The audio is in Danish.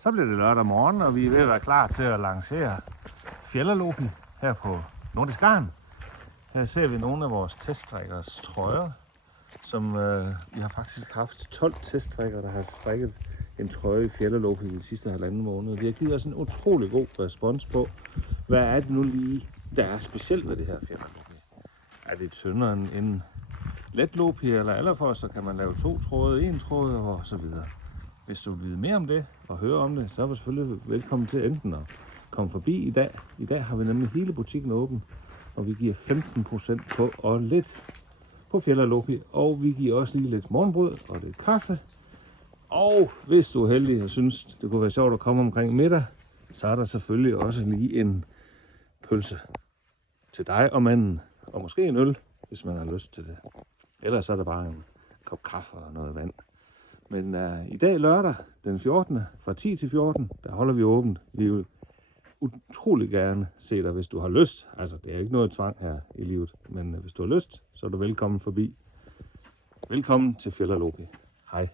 Så bliver det lørdag morgen, og vi er ved at være klar til at lancere Fjellerlopi her på Nordisk Garn. Her ser vi nogle af vores teststrikkers trøjer, som vi har faktisk haft 12 teststrikkere, der har strikket en trøje i Fjellerlopi de sidste halvanden måned. De har givet os en utrolig god respons på, hvad er det nu lige, der er specielt ved det her Fjellerlopi. Er det tyndere end en let lopi eller allerfor, så kan man lave 2 tråde, 1 tråd og så videre. Hvis du vil vide mere om det og høre om det, så er du selvfølgelig velkommen til enten at komme forbi i dag. I dag har vi nemlig hele butikken åben, og vi giver 15% på og lidt på Fjellerlopi. Og vi giver også lige lidt morgenbrød og lidt kaffe. Og hvis du er heldig og synes, det kunne være sjovt at komme omkring middag, så er der selvfølgelig også lige en pølse til dig og manden. Og måske en øl, hvis man har lyst til det. Ellers er der bare en kop kaffe og noget vand. Men i dag lørdag den 14. fra 10 til 14, der holder vi åbent. Vi vil utrolig gerne se dig, hvis du har lyst. Altså, det er ikke noget tvang her i livet, men hvis du har lyst, så er du velkommen forbi. Velkommen til Fjellerlopi. Hej.